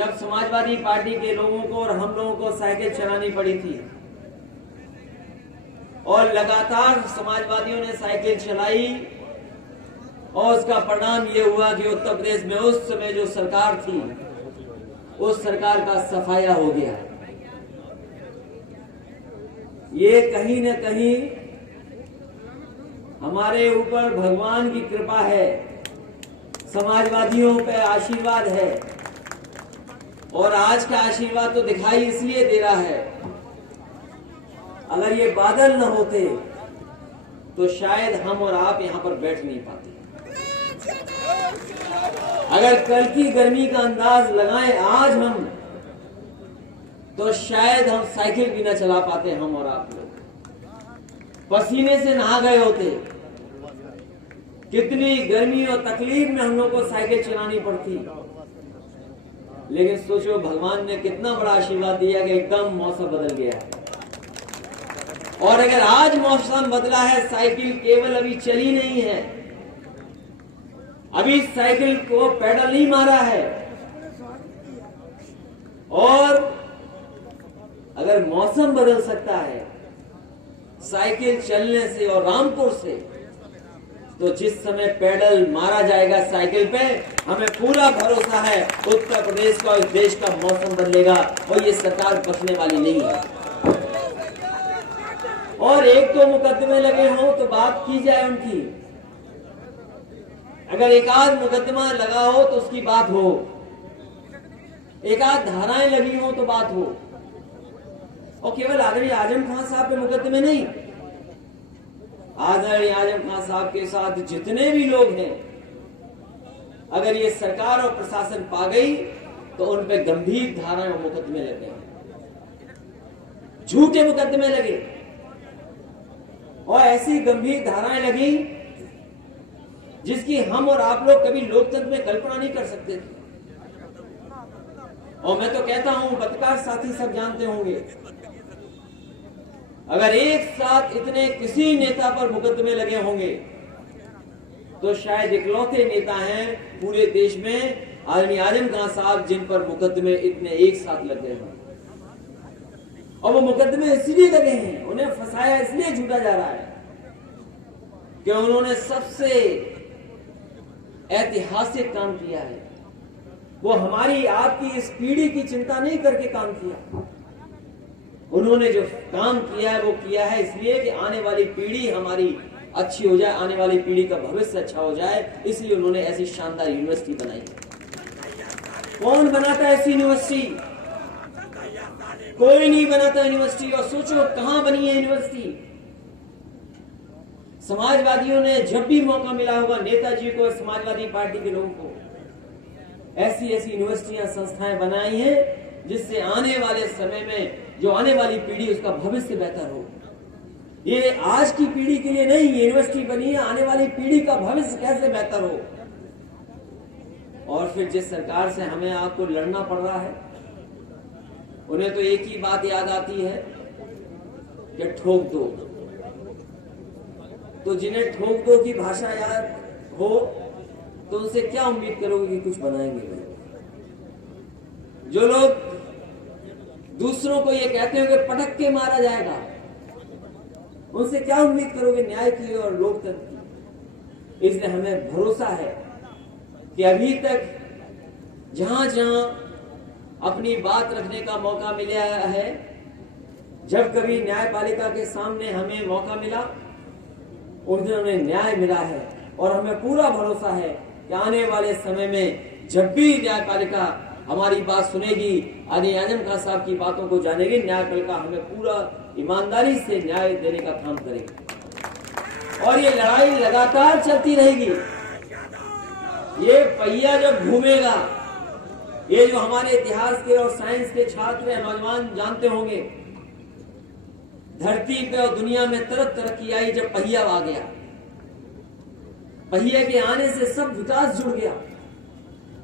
जब समाजवादी पार्टी के लोगों को और हम लोगों को साइकिल चलानी पड़ी थी और लगातार समाजवादियों ने साइकिल चलाई और उसका परिणाम ये हुआ कि उत्तर प्रदेश में उस समय जो सरकार थी उस सरकार का सफाया हो गया। ये कहीं न कहीं हमारे ऊपर भगवान की कृपा है, समाजवादियों पे आशीर्वाद है और आज का आशीर्वाद तो दिखाई इसलिए दे रहा है। अगर ये बादल न होते तो शायद हम और आप यहां पर बैठ नहीं पाते। अगर कल की गर्मी का अंदाज लगाएं आज हम, तो शायद हम साइकिल भी न चला पाते। हम और आप लोग पसीने से नहा गए होते। कितनी गर्मी और तकलीफ में हम लोग को साइकिल चलानी पड़ती, लेकिन सोचो भगवान ने कितना बड़ा आशीर्वाद दिया कि एकदम मौसम बदल गया है। और अगर आज मौसम बदला है, साइकिल केवल अभी चली नहीं है, अभी साइकिल को पैडल नहीं मारा है। और अगर मौसम बदल सकता है साइकिल चलने से और रामपुर से, तो जिस समय पैडल मारा जाएगा साइकिल पे, हमें पूरा भरोसा है उत्तर प्रदेश का और देश का मौसम बदलेगा और ये सरकार बचने वाली नहीं है। और एक तो मुकदमे लगे हों तो बात की जाए उनकी, अगर एक आध मुकदमा लगा हो तो उसकी बात हो, एक आध धाराएं लगी हो तो बात हो। और केवल आदरणीय आजम खान साहब पे मुकदमे नहीं, आदरणीय आजम खान साहब के साथ जितने भी लोग हैं, अगर ये सरकार और प्रशासन पा गई तो उन पे गंभीर धाराएं और मुकदमे लगे, झूठे मुकदमे लगे और ऐसी गंभीर धाराएं लगी जिसकी हम और आप लोग कभी लोकतंत्र में कल्पना नहीं कर सकते थे। और मैं तो कहता हूं, पत्रकार साथी सब जानते होंगे, अगर एक साथ इतने किसी नेता पर मुकदमे लगे होंगे तो शायद इकलौते नेता हैं पूरे देश में आदरणीय आजम खान साहब जिन पर मुकदमे इतने एक साथ लगे हैं। और वो मुकदमे इसलिए लगे हैं, उन्हें फंसाया इसलिए झूठा जा रहा है कि उन्होंने सबसे ऐतिहासिक काम किया है। वो हमारी आपकी इस पीढ़ी की चिंता नहीं करके काम किया। उन्होंने जो काम किया है वो किया है इसलिए कि आने वाली पीढ़ी हमारी अच्छी हो जाए, आने वाली पीढ़ी का भविष्य अच्छा हो जाए, इसलिए उन्होंने ऐसी शानदार यूनिवर्सिटी बनाई। कौन बनाता है ऐसी यूनिवर्सिटी? कोई नहीं बनाता यूनिवर्सिटी। और सोचो कहां बनी है यूनिवर्सिटी। समाजवादियों ने जब भी मौका मिला होगा नेताजी को, समाजवादी पार्टी के लोगों को, ऐसी ऐसी यूनिवर्सिटियां, संस्थाएं बनाई हैं जिससे आने वाले समय में जो आने वाली पीढ़ी उसका भविष्य बेहतर हो। ये आज की पीढ़ी के लिए नहीं, ये यूनिवर्सिटी बनी है आने वाली पीढ़ी का भविष्य कैसे बेहतर हो। और फिर जिस सरकार से हमें आपको लड़ना पड़ रहा है, उन्हें तो एक ही बात याद आती है कि ठोक दो। तो जिन्हें ठोक दो की भाषा याद हो तो उनसे क्या उम्मीद करोगे कि कुछ बनाएंगे? जो लोग दूसरों को ये कहते हैं कि पटक के मारा जाएगा, उनसे क्या उम्मीद करोगे न्याय की और लोकतंत्र की? इसलिए हमें भरोसा है कि अभी तक जहां जहां अपनी बात रखने का मौका मिला है, जब कभी न्यायपालिका के सामने हमें मौका मिला, उन्हें न्याय मिला है। और हमें पूरा भरोसा है कि आने वाले समय में जब भी न्यायपालिका हमारी बात सुनेगी, आदरणीय आजम खान साहब की बातों को जानेगी, न्यायपालिका हमें पूरा ईमानदारी से न्याय देने का काम करेगी। और ये लड़ाई लगातार चलती रहेगी। ये पहिया जब घूमेगा, ये जो हमारे इतिहास के और साइंस के छात्र या नौजवान जानते होंगे, धरती पे और दुनिया में तरक्की आई जब पहिया आ गया। पहिए के आने से सब विकास जुड़ गया,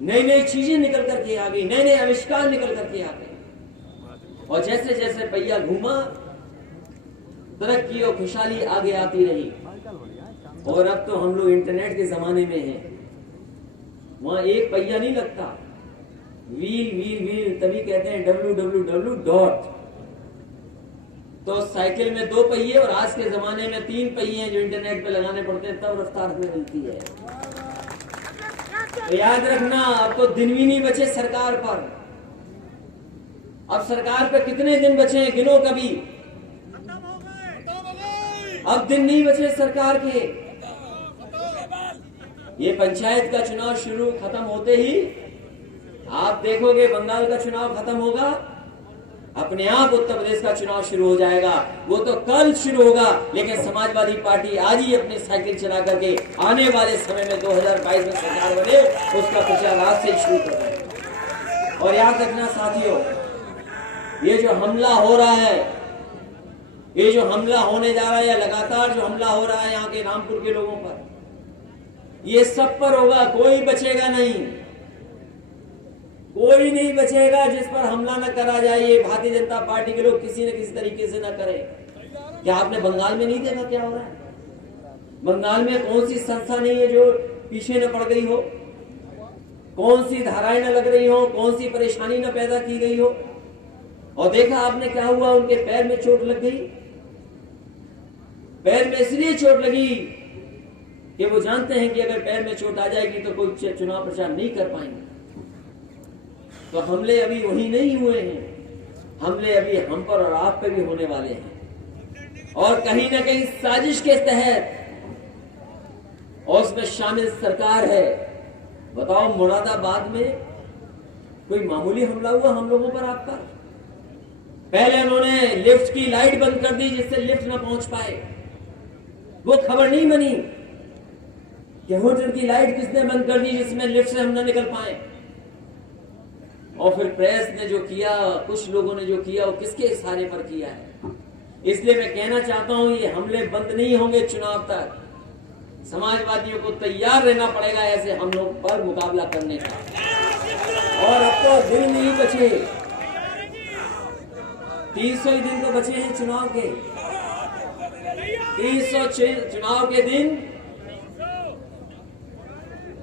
नई नई चीजें निकल करके आ गई, नए नए आविष्कार निकल करके आ गए। और जैसे जैसे पहिया घूमा, तरक्की और खुशहाली आगे आती रही। और अब तो हम लोग इंटरनेट के जमाने में हैं, वहां एक पहिया नहीं लगता, व्हील व्हील व्हील तभी कहते हैं www डॉट। तो साइकिल में 2 पहिए और आज के जमाने में 3 पहिए हैं जो इंटरनेट पे लगाने पड़ते हैं, तब रफ्तार हमें मिलती है। तो याद रखना, अब तो दिन भी नहीं बचे सरकार पर। अब सरकार पे कितने दिन बचे हैं, गिनो कभी। अब दिन नहीं बचे सरकार के। ये पंचायत का चुनाव शुरू खत्म होते ही आप देखोगे बंगाल का चुनाव खत्म होगा, अपने आप उत्तर प्रदेश का चुनाव शुरू हो जाएगा। वो तो कल शुरू होगा, लेकिन समाजवादी पार्टी आज ही अपनी साइकिल चला करके आने वाले समय में 2022 में सरकार बने, उसका प्रचार आज से शुरू कर रहे हैं। और याद रखना साथियों, ये जो हमला हो रहा है, ये जो हमला होने जा रहा है, या लगातार जो हमला हो रहा है यहाँ के रामपुर के लोगों पर, ये सब पर होगा, कोई बचेगा नहीं, कोई नहीं बचेगा जिस पर हमला न करा जाए। ये भारतीय जनता पार्टी के लोग किसी न किसी तरीके से न करें। क्या आपने बंगाल में नहीं देखा क्या हो रहा है? बंगाल में कौन सी संस्था नहीं है जो पीछे न पड़ गई हो, कौन सी धाराएं न लग रही हो, कौन सी परेशानी न पैदा की गई हो। और देखा आपने क्या हुआ, उनके पैर में चोट लग गई। पैर में इसलिए चोट लगी कि वो जानते हैं कि अगर पैर में चोट आ जाएगी तो कोई चुनाव प्रचार नहीं कर पाएंगे। तो हमले अभी वही नहीं हुए हैं, हमले अभी हम पर और आप पे भी होने वाले हैं। और कहीं ना कहीं साजिश के तहत, और उसमें शामिल सरकार है। बताओ, मुरादाबाद में कोई मामूली हमला हुआ हम लोगों पर आपका? पहले उन्होंने लिफ्ट की लाइट बंद कर दी जिससे लिफ्ट न पहुंच पाए, वो खबर नहीं बनी कि होटल की लाइट किसने बंद कर दी जिसमें लिफ्ट से हम न निकल पाए। और फिर प्रेस ने जो किया, कुछ लोगों ने जो किया, वो किसके इशारे पर किया है। इसलिए मैं कहना चाहता हूं, ये हमले बंद नहीं होंगे चुनाव तक। समाजवादियों को तैयार रहना पड़ेगा ऐसे हम लोग पर मुकाबला करने का। और अब तो दिन नहीं बचे, 300 ही दिन तो बचे हैं चुनाव के। 300 चुनाव के दिन,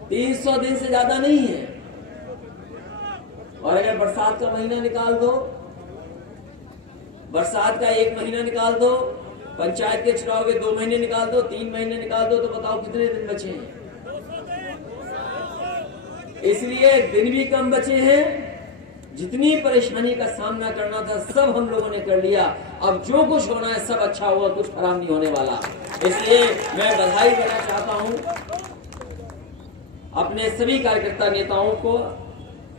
300 दिन से ज्यादा नहीं है। और अगर बरसात का महीना निकाल दो, बरसात का 1 महीना निकाल दो, पंचायत के चुनाव के 2 महीने निकाल दो, 3 महीने निकाल दो, तो बताओ कितने दिन बचे हैं। इसलिए दिन भी कम बचे हैं। जितनी परेशानी का सामना करना था सब हम लोगों ने कर लिया। अब जो कुछ होना है सब अच्छा होगा, कुछ खराब नहीं होने वाला। इसलिए मैं बधाई देना चाहता हूं अपने सभी कार्यकर्ता नेताओं को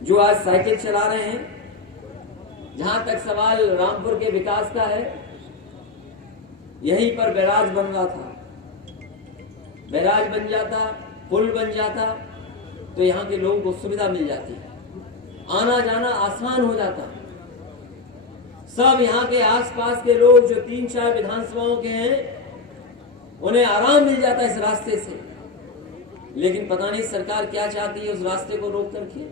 जो आज साइकिल चला रहे हैं। जहां तक सवाल रामपुर के विकास का है, यहीं पर बैराज बन रहा था, बैराज बन जाता, पुल बन जाता तो यहां के लोगों को सुविधा मिल जाती, आना जाना आसान हो जाता। सब यहां के आसपास के लोग जो 3-4 विधानसभाओं के हैं, उन्हें आराम मिल जाता इस रास्ते से। लेकिन पता नहीं सरकार क्या चाहती है, उस रास्ते को रोक करके,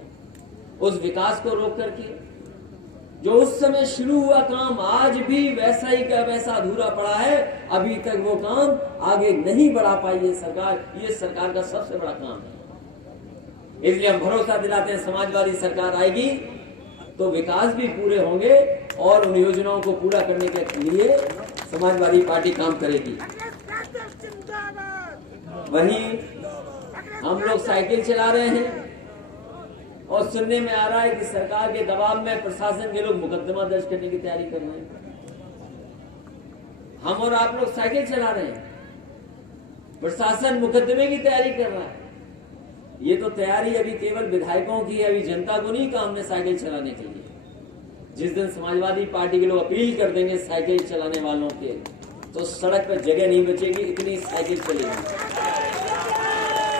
उस विकास को रोक करके। जो उस समय शुरू हुआ काम आज भी वैसा ही का वैसा अधूरा पड़ा है। अभी तक वो काम आगे नहीं बढ़ा पाई है सरकार। ये सरकार का सबसे बड़ा काम है। इसलिए हम भरोसा दिलाते हैं, समाजवादी सरकार आएगी तो विकास भी पूरे होंगे और उन योजनाओं को पूरा करने के लिए समाजवादी पार्टी काम करेगी। वहीं हम लोग साइकिल चला रहे हैं और सुनने में आ रहा है कि सरकार के दबाव में प्रशासन के लोग मुकदमा दर्ज करने की तैयारी कर रहे हैं। हम और आप लोग साइकिल चला रहे हैं, प्रशासन मुकदमे की तैयारी कर रहा है। ये तो तैयारी अभी केवल विधायकों की है, अभी जनता को नहीं कहा हमने साइकिल चलाने के लिए। जिस दिन समाजवादी पार्टी के लोग अपील कर देंगे साइकिल चलाने वालों के, तो सड़क पर जगह नहीं बचेगी, इतनी साइकिल चलेगी।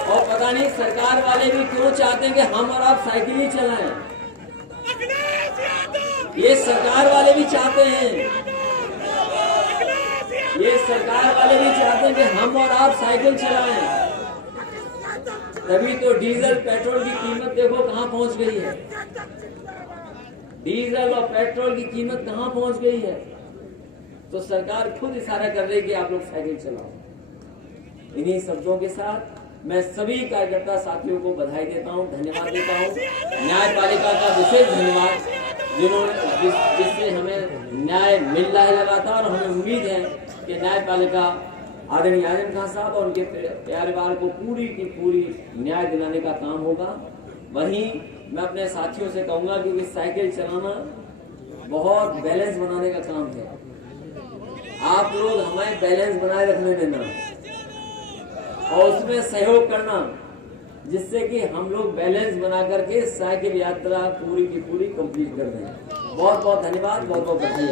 और पता नहीं सरकार वाले भी क्यों चाहते हैं कि हम और आप साइकिल ही चलाएं। ये सरकार वाले भी चाहते हैं, ये सरकार वाले भी चाहते हैं कि हम और आप साइकिल चलाएं। तभी तो डीजल पेट्रोल की कीमत देखो कहां पहुंच गई है। डीजल और पेट्रोल की कीमत कहां पहुंच गई है। तो सरकार खुद इशारा कर रही है कि आप लोग साइकिल चलाओ। इन्हीं शब्दों के साथ मैं सभी कार्यकर्ता साथियों को बधाई देता हूं, धन्यवाद देता हूं। न्यायपालिका का विशेष धन्यवाद जिससे हमें न्याय मिल रहा है लगातार, और हमें उम्मीद है कि न्यायपालिका आदरणीय आजम खान साहब और उनके परिवार को पूरी की पूरी न्याय दिलाने का काम होगा। वहीं मैं अपने साथियों से कहूंगा कि साइकिल चलाना बहुत बैलेंस बनाने का काम है। आप लोग हमें बैलेंस बनाए रखने देना और उसमें सहयोग करना, जिससे कि हम लोग बैलेंस बना करके साइकिल यात्रा पूरी की पूरी कंप्लीट कर दें। बहुत बहुत धन्यवाद, बहुत बहुत बधाई।